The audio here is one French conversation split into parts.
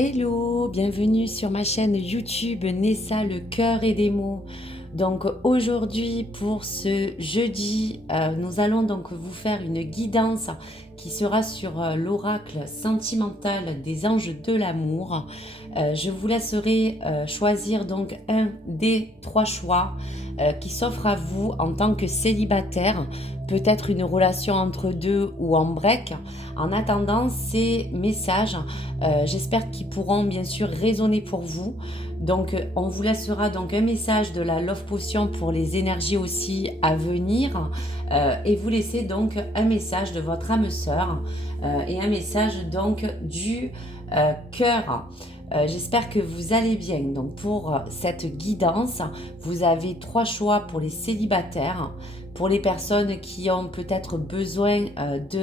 Hello, bienvenue sur ma chaîne YouTube Nessa, le cœur et des mots. Donc aujourd'hui pour ce jeudi, nous allons donc vous faire une guidance qui sera sur l'oracle sentimental des anges de l'amour. Je vous laisserai choisir donc un des trois choix qui s'offre à vous en tant que célibataire, peut-être une relation entre deux ou en break. En attendant ces messages, j'espère qu'ils pourront bien sûr résonner pour vous. Donc on vous laissera donc un message de la Love Potion pour les énergies aussi à venir et vous laissez donc un message de votre âme sœur et un message donc du cœur. J'espère que vous allez bien. Donc pour cette guidance, vous avez trois choix pour les célibataires. Pour les personnes qui ont peut-être besoin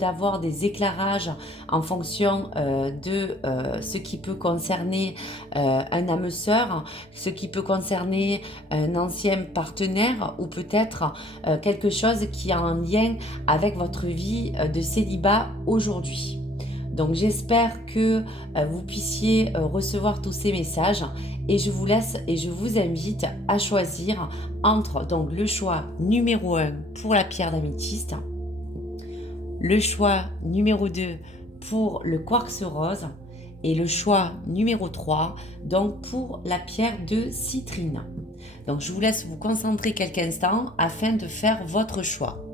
d'avoir des éclairages en fonction de ce qui peut concerner un âme sœur, ce qui peut concerner un ancien partenaire ou peut-être quelque chose qui a un lien avec votre vie de célibat aujourd'hui. Donc j'espère que vous puissiez recevoir tous ces messages et je vous laisse et je vous invite à choisir entre donc le choix numéro 1 pour la pierre d'améthyste, le choix numéro 2 pour le quartz rose et le choix numéro 3 donc pour la pierre de citrine. Donc je vous laisse vous concentrer quelques instants afin de faire votre choix.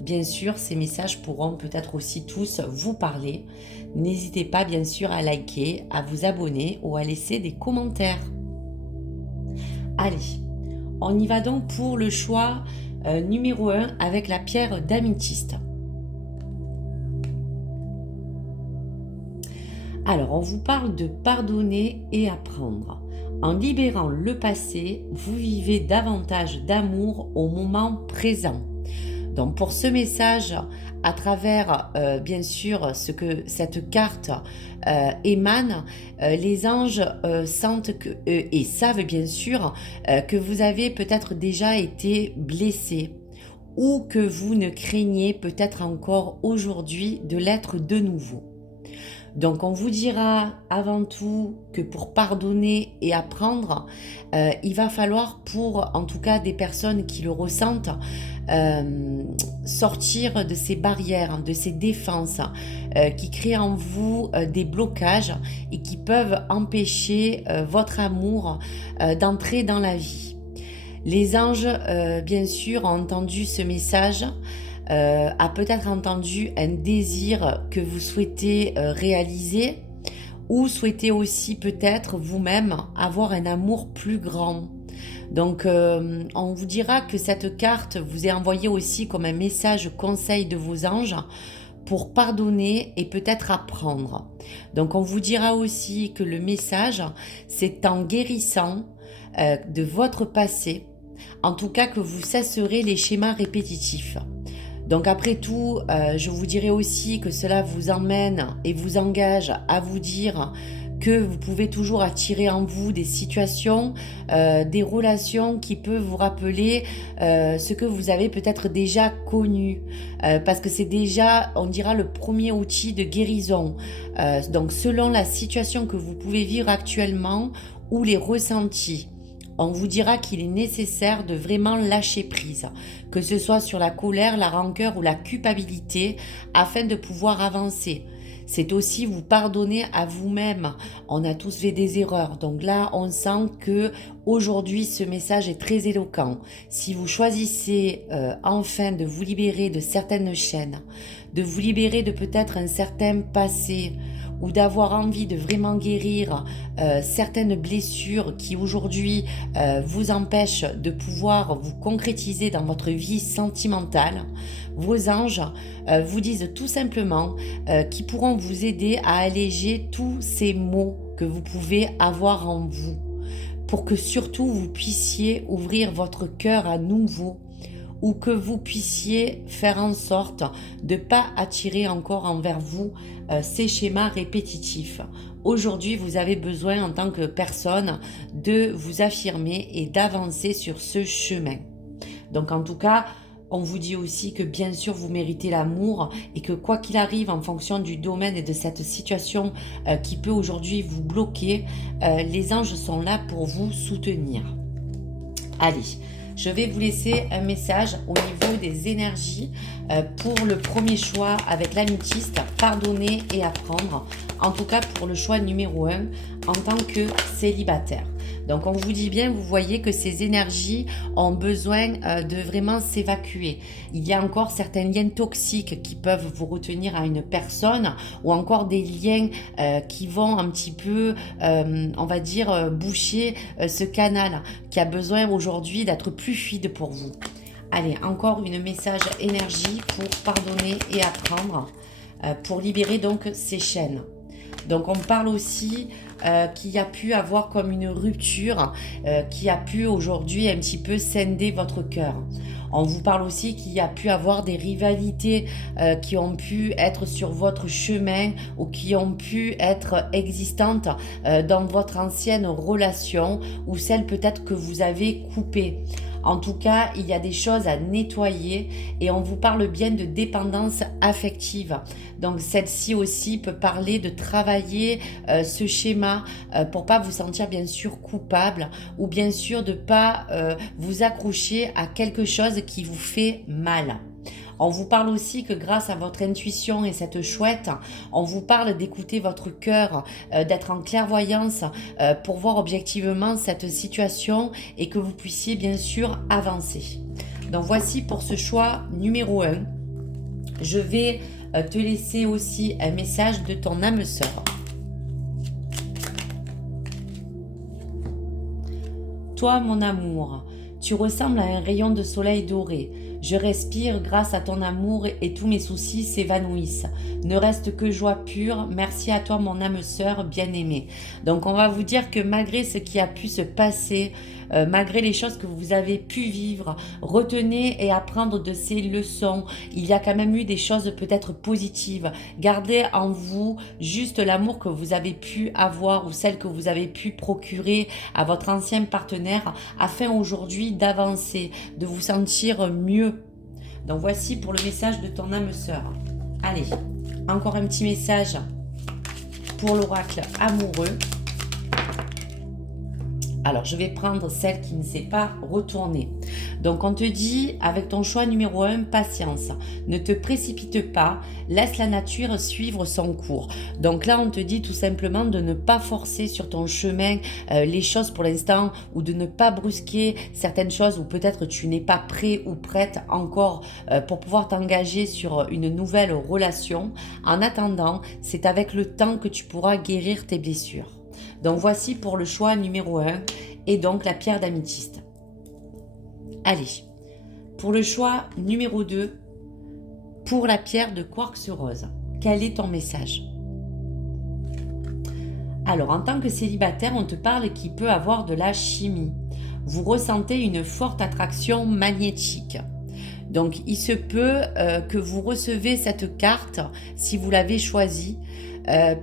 Bien sûr, ces messages pourront peut-être aussi tous vous parler. N'hésitez pas bien sûr à liker, à vous abonner ou à laisser des commentaires. Allez, on y va donc pour le choix numéro 1 avec la pierre d'améthyste. Alors, on vous parle de pardonner et apprendre. En libérant le passé, vous vivez davantage d'amour au moment présent. Donc pour ce message, à travers bien sûr ce que cette carte émane, les anges sentent et savent bien sûr que vous avez peut-être déjà été blessé ou que vous ne craignez peut-être encore aujourd'hui de l'être de nouveau. Donc on vous dira avant tout que pour pardonner et apprendre, il va falloir pour en tout cas des personnes qui le ressentent, sortir de ces barrières, de ces défenses qui créent en vous des blocages et qui peuvent empêcher votre amour d'entrer dans la vie. Les anges, bien sûr, ont entendu ce message, a peut-être entendu un désir que vous souhaitez réaliser ou souhaitez aussi peut-être vous-même avoir un amour plus grand. Donc on vous dira que cette carte vous est envoyée aussi comme un message conseil de vos anges pour pardonner et peut-être apprendre. Donc on vous dira aussi que le message, c'est en guérissant de votre passé, en tout cas que vous cesserez les schémas répétitifs. Donc après tout, je vous dirais aussi que cela vous emmène et vous engage à vous dire que vous pouvez toujours attirer en vous des situations, des relations qui peuvent vous rappeler ce que vous avez peut-être déjà connu. Parce que c'est déjà, on dira, le premier outil de guérison. Donc selon la situation que vous pouvez vivre actuellement ou les ressentis, on vous dira qu'il est nécessaire de vraiment lâcher prise, que ce soit sur la colère, la rancœur ou la culpabilité, afin de pouvoir avancer. C'est aussi vous pardonner à vous-même. On a tous fait des erreurs. Donc là, on sent que aujourd'hui, ce message est très éloquent. Si vous choisissez enfin de vous libérer de certaines chaînes, de vous libérer de peut-être un certain passé, ou d'avoir envie de vraiment guérir certaines blessures qui aujourd'hui vous empêchent de pouvoir vous concrétiser dans votre vie sentimentale, vos anges vous disent tout simplement qu'ils pourront vous aider à alléger tous ces maux que vous pouvez avoir en vous, pour que surtout vous puissiez ouvrir votre cœur à nouveau, ou que vous puissiez faire en sorte de ne pas attirer encore envers vous ces schémas répétitifs. Aujourd'hui, vous avez besoin en tant que personne de vous affirmer et d'avancer sur ce chemin. Donc en tout cas, On vous dit aussi que bien sûr vous méritez l'amour et que quoi qu'il arrive en fonction du domaine et de cette situation qui peut aujourd'hui vous bloquer, les anges sont là pour vous soutenir. Allez, je vais vous laisser un message au niveau des énergies pour le premier choix avec l'améthyste, pardonner et apprendre. En tout cas pour le choix numéro 1 en tant que célibataire. Donc on vous dit bien, vous voyez que ces énergies ont besoin de vraiment s'évacuer. Il y a encore certains liens toxiques qui peuvent vous retenir à une personne ou encore des liens qui vont un petit peu, on va dire, boucher ce canal qui a besoin aujourd'hui d'être plus fluide pour vous. Allez, encore une message énergie pour pardonner et apprendre, pour libérer donc ces chaînes. Donc on parle aussi qu'il y a pu avoir comme une rupture qui a pu aujourd'hui un petit peu scinder votre cœur. On vous parle aussi qu'il y a pu avoir des rivalités qui ont pu être sur votre chemin ou qui ont pu être existantes dans votre ancienne relation ou celle peut-être que vous avez coupée. En tout cas, il y a des choses à nettoyer et on vous parle bien de dépendance affective. Donc celle-ci aussi peut parler de travailler ce schéma pour pas vous sentir bien sûr coupable ou bien sûr de pas vous accrocher à quelque chose qui vous fait mal. On vous parle aussi que grâce à votre intuition et cette chouette, on vous parle d'écouter votre cœur, d'être en clairvoyance pour voir objectivement cette situation et que vous puissiez bien sûr avancer. Donc voici pour ce choix numéro 1. Je vais te laisser aussi un message de ton âme sœur. Toi, mon amour, tu ressembles à un rayon de soleil doré. Je respire grâce à ton amour et tous mes soucis s'évanouissent. Ne reste que joie pure. Merci à toi, mon âme sœur bien-aimée. Donc, on va vous dire que malgré ce qui a pu se passer, malgré les choses que vous avez pu vivre, retenez et apprendre de ces leçons. Il y a quand même eu des choses peut-être positives. Gardez en vous juste l'amour que vous avez pu avoir ou celle que vous avez pu procurer à votre ancien partenaire afin aujourd'hui d'avancer, de vous sentir mieux. Donc voici pour le message de ton âme sœur. Allez, encore un petit message pour l'oracle amoureux. Alors, je vais prendre celle qui ne s'est pas retournée. Donc, on te dit, avec ton choix numéro 1, patience. Ne te précipite pas, laisse la nature suivre son cours. Donc là, on te dit tout simplement de ne pas forcer sur ton chemin les choses pour l'instant ou de ne pas brusquer certaines choses où peut-être tu n'es pas prêt ou prête encore pour pouvoir t'engager sur une nouvelle relation. En attendant, c'est avec le temps que tu pourras guérir tes blessures. Donc voici pour le choix numéro 1 et donc la pierre d'améthyste. Allez, pour le choix numéro 2, pour la pierre de quartz rose, quel est ton message? Alors, en tant que célibataire, on te parle qu'il peut avoir de la chimie. Vous ressentez une forte attraction magnétique. Donc, il se peut que vous recevez cette carte si vous l'avez choisie.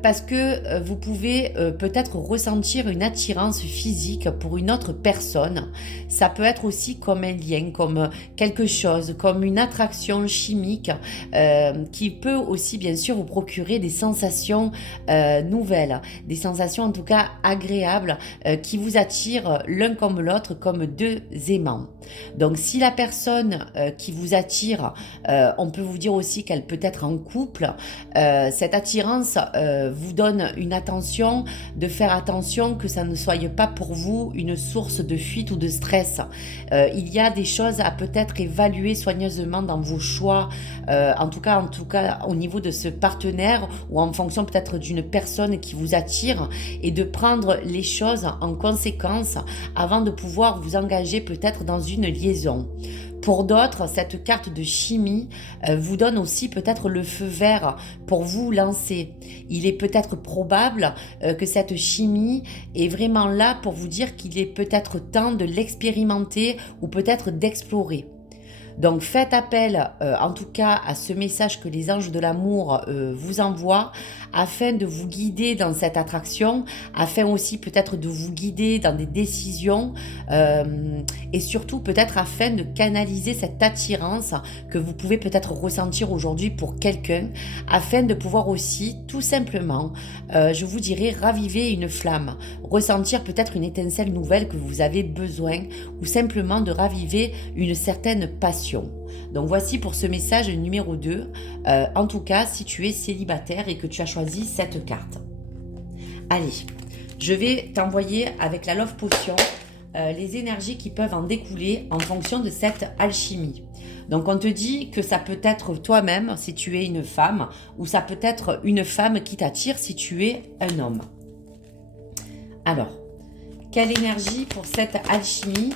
Parce que vous pouvez peut-être ressentir une attirance physique pour une autre personne. Ça peut être aussi comme un lien, comme quelque chose, comme une attraction chimique qui peut aussi bien sûr vous procurer des sensations nouvelles, des sensations en tout cas agréables qui vous attirent l'un comme l'autre comme deux aimants. Donc si la personne qui vous attire, on peut vous dire aussi qu'elle peut être en couple, cette attirance vous donne une attention, de faire attention que ça ne soit pas pour vous une source de fuite ou de stress. Il y a des choses à peut-être évaluer soigneusement dans vos choix, en tout cas au niveau de ce partenaire ou en fonction peut-être d'une personne qui vous attire et de prendre les choses en conséquence avant de pouvoir vous engager peut-être dans une liaison. Pour d'autres, cette carte de chimie vous donne aussi peut-être le feu vert pour vous lancer. Il est peut-être probable que cette chimie est vraiment là pour vous dire qu'il est peut-être temps de l'expérimenter ou peut-être d'explorer. Donc faites appel en tout cas à ce message que les anges de l'amour vous envoient afin de vous guider dans cette attraction, afin aussi peut-être de vous guider dans des décisions et surtout peut-être afin de canaliser cette attirance que vous pouvez peut-être ressentir aujourd'hui pour quelqu'un, afin de pouvoir aussi tout simplement, je vous dirais, raviver une flamme, ressentir peut-être une étincelle nouvelle que vous avez besoin ou simplement de raviver une certaine passion. Donc voici pour ce message numéro 2, en tout cas si tu es célibataire et que tu as choisi cette carte. Allez, je vais t'envoyer avec la Love Potion les énergies qui peuvent en découler en fonction de cette alchimie. Donc on te dit que ça peut être toi-même si tu es une femme, ou ça peut être une femme qui t'attire si tu es un homme. Alors, quelle énergie pour cette alchimie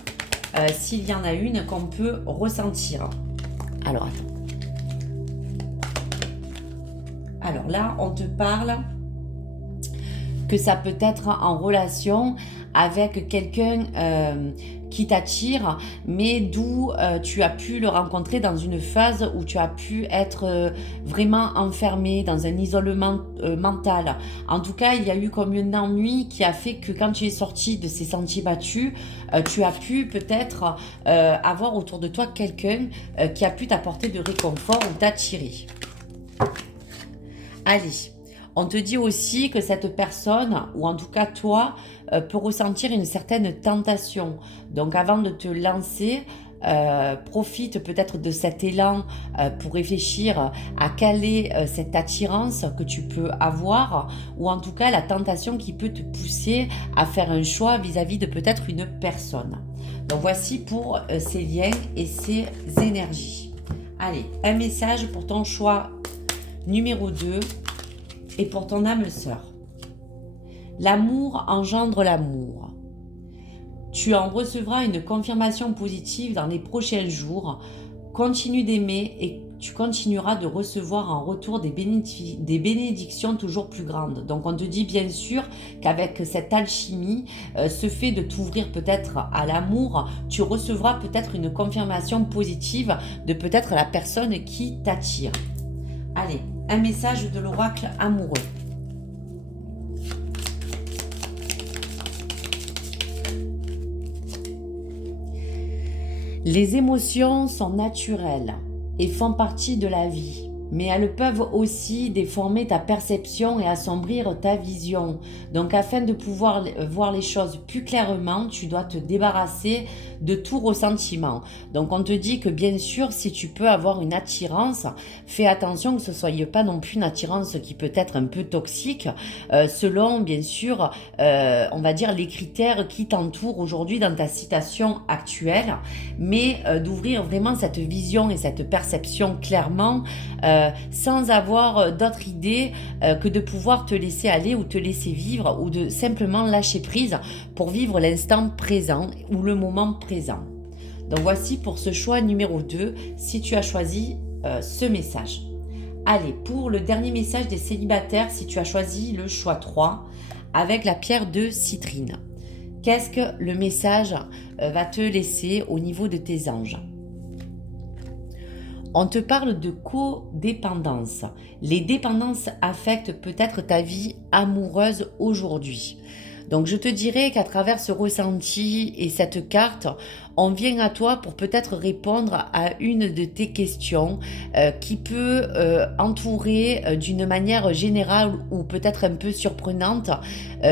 s'il y en a une qu'on peut ressentir. Alors, attends. Alors là, on te parle que ça peut être en relation avec quelqu'un qui t'attire, mais d'où tu as pu le rencontrer dans une phase où tu as pu être vraiment enfermé dans un isolement mental. En tout cas, il y a eu comme un ennui qui a fait que quand tu es sorti de ces sentiers battus, tu as pu peut-être avoir autour de toi quelqu'un qui a pu t'apporter de réconfort ou t'attirer. Allez. On te dit aussi que cette personne, ou en tout cas toi, peut ressentir une certaine tentation. Donc avant de te lancer, profite peut-être de cet élan pour réfléchir à quelle est cette attirance que tu peux avoir, ou en tout cas la tentation qui peut te pousser à faire un choix vis-à-vis de peut-être une personne. Donc voici pour ces liens et ces énergies. Allez, un message pour ton choix numéro 2. Et pour ton âme sœur. L'amour engendre l'amour. Tu en recevras une confirmation positive dans les prochains jours. Continue d'aimer et tu continueras de recevoir en retour des bénédictions toujours plus grandes. Donc on te dit bien sûr qu'avec cette alchimie, ce fait de t'ouvrir peut-être à l'amour, tu recevras peut-être une confirmation positive de peut-être la personne qui t'attire. Allez, un message de l'oracle amoureux. Les émotions sont naturelles et font partie de la vie, mais elles peuvent aussi déformer ta perception et assombrir ta vision. Donc afin de pouvoir voir les choses plus clairement, tu dois te débarrasser de tout ressentiment. Donc on te dit que bien sûr, si tu peux avoir une attirance, fais attention que ce ne soit pas non plus une attirance qui peut être un peu toxique, selon bien sûr, on va dire les critères qui t'entourent aujourd'hui dans ta situation actuelle, mais d'ouvrir vraiment cette vision et cette perception clairement, sans avoir d'autre idée que de pouvoir te laisser aller ou te laisser vivre ou de simplement lâcher prise pour vivre l'instant présent ou le moment présent. Donc voici pour ce choix numéro 2 si tu as choisi ce message. Allez, pour le dernier message des célibataires, si tu as choisi le choix 3 avec la pierre de citrine. Qu'est-ce que le message va te laisser au niveau de tes anges ? On te parle de codépendance. Les dépendances affectent peut-être ta vie amoureuse aujourd'hui. Donc je te dirais qu'à travers ce ressenti et cette carte, on vient à toi pour peut-être répondre à une de tes questions qui peut entourer d'une manière générale ou peut-être un peu surprenante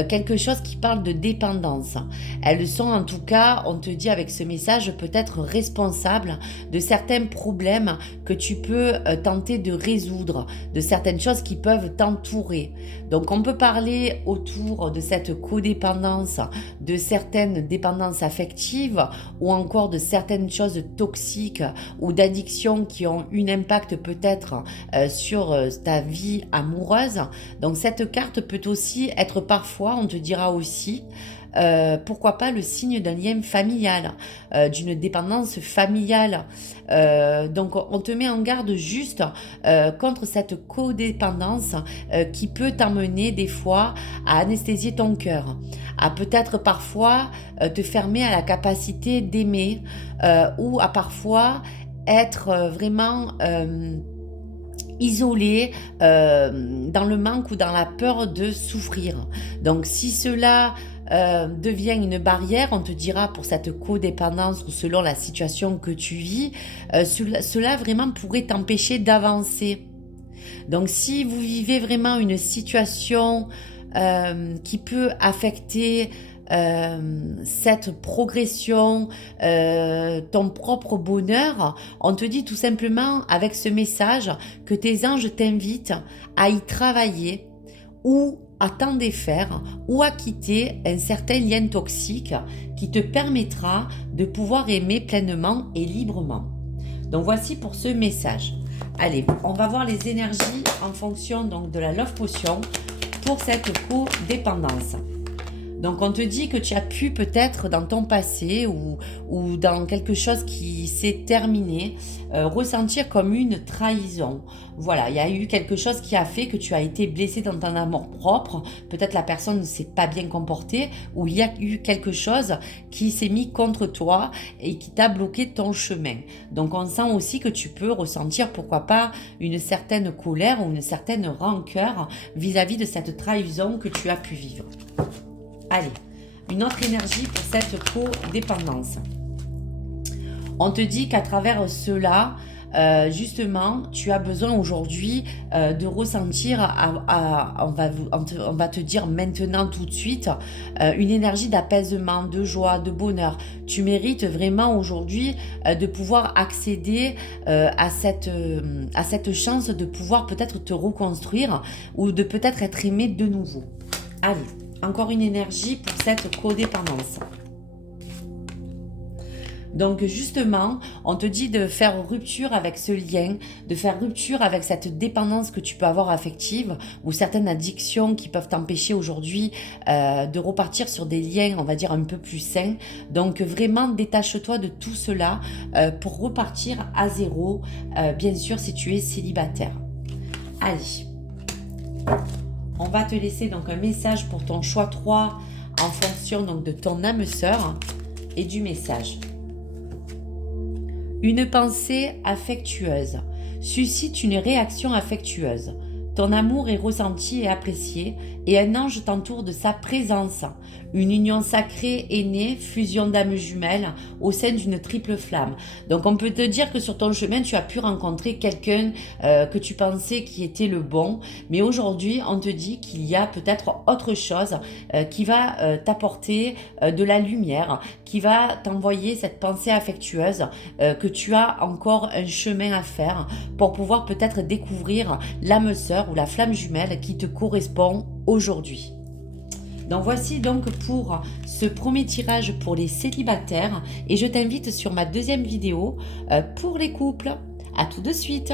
quelque chose qui parle de dépendance. Elles sont en tout cas, on te dit avec ce message, peut-être responsables de certains problèmes que tu peux tenter de résoudre, de certaines choses qui peuvent t'entourer. Donc on peut parler autour de cette codépendance, de certaines dépendances affectives ou encore de certaines choses toxiques ou d'addictions qui ont un impact peut-être sur ta vie amoureuse. Donc cette carte peut aussi être parfois, on te dira aussi, pourquoi pas le signe d'un lien familial, d'une dépendance familiale. Donc on te met en garde juste contre cette codépendance qui peut t'emmener des fois à anesthésier ton cœur, à peut-être parfois te fermer à la capacité d'aimer ou à parfois être vraiment isolé dans le manque ou dans la peur de souffrir. Donc si cela devient une barrière, on te dira pour cette codépendance ou selon la situation que tu vis, cela vraiment pourrait t'empêcher d'avancer. Donc si vous vivez vraiment une situation qui peut affecter cette progression, ton propre bonheur, on te dit tout simplement avec ce message que tes anges t'invitent à y travailler ou à t'en défaire ou à quitter un certain lien toxique qui te permettra de pouvoir aimer pleinement et librement. Donc voici pour ce message. Allez, on va voir les énergies en fonction donc de la Love Potion pour cette codépendance. Donc on te dit que tu as pu peut-être dans ton passé ou dans quelque chose qui s'est terminé, ressentir comme une trahison. Voilà, il y a eu quelque chose qui a fait que tu as été blessé dans ton amour propre. Peut-être la personne ne s'est pas bien comportée ou il y a eu quelque chose qui s'est mis contre toi et qui t'a bloqué ton chemin. Donc on sent aussi que tu peux ressentir pourquoi pas une certaine colère ou une certaine rancœur vis-à-vis de cette trahison que tu as pu vivre. Allez, une autre énergie pour cette codépendance. On te dit qu'à travers cela, justement, tu as besoin aujourd'hui de ressentir, on va te dire maintenant tout de suite, une énergie d'apaisement, de joie, de bonheur. Tu mérites vraiment aujourd'hui de pouvoir accéder à cette chance de pouvoir peut-être te reconstruire ou de peut-être être aimé de nouveau. Allez. Encore une énergie pour cette codépendance. Donc justement, on te dit de faire rupture avec ce lien, de faire rupture avec cette dépendance que tu peux avoir affective ou certaines addictions qui peuvent t'empêcher aujourd'hui de repartir sur des liens, on va dire, un peu plus sains. Donc vraiment, détache-toi de tout cela pour repartir à zéro, bien sûr, si tu es célibataire. Allez. On va te laisser donc un message pour ton choix 3 en fonction donc de ton âme sœur et du message. Une pensée affectueuse suscite une réaction affectueuse. Ton amour est ressenti et apprécié et un ange t'entoure de sa présence. Une union sacrée est née, fusion d'âmes jumelles au sein d'une triple flamme. Donc on peut te dire que sur ton chemin, tu as pu rencontrer quelqu'un que tu pensais qui était le bon. Mais aujourd'hui, on te dit qu'il y a peut-être autre chose qui va t'apporter de la lumière, qui va t'envoyer cette pensée affectueuse, que tu as encore un chemin à faire pour pouvoir peut-être découvrir l'âme sœur ou la flamme jumelle qui te correspond aujourd'hui. Donc voici donc pour ce premier tirage pour les célibataires et je t'invite sur ma deuxième vidéo pour les couples. À tout de suite.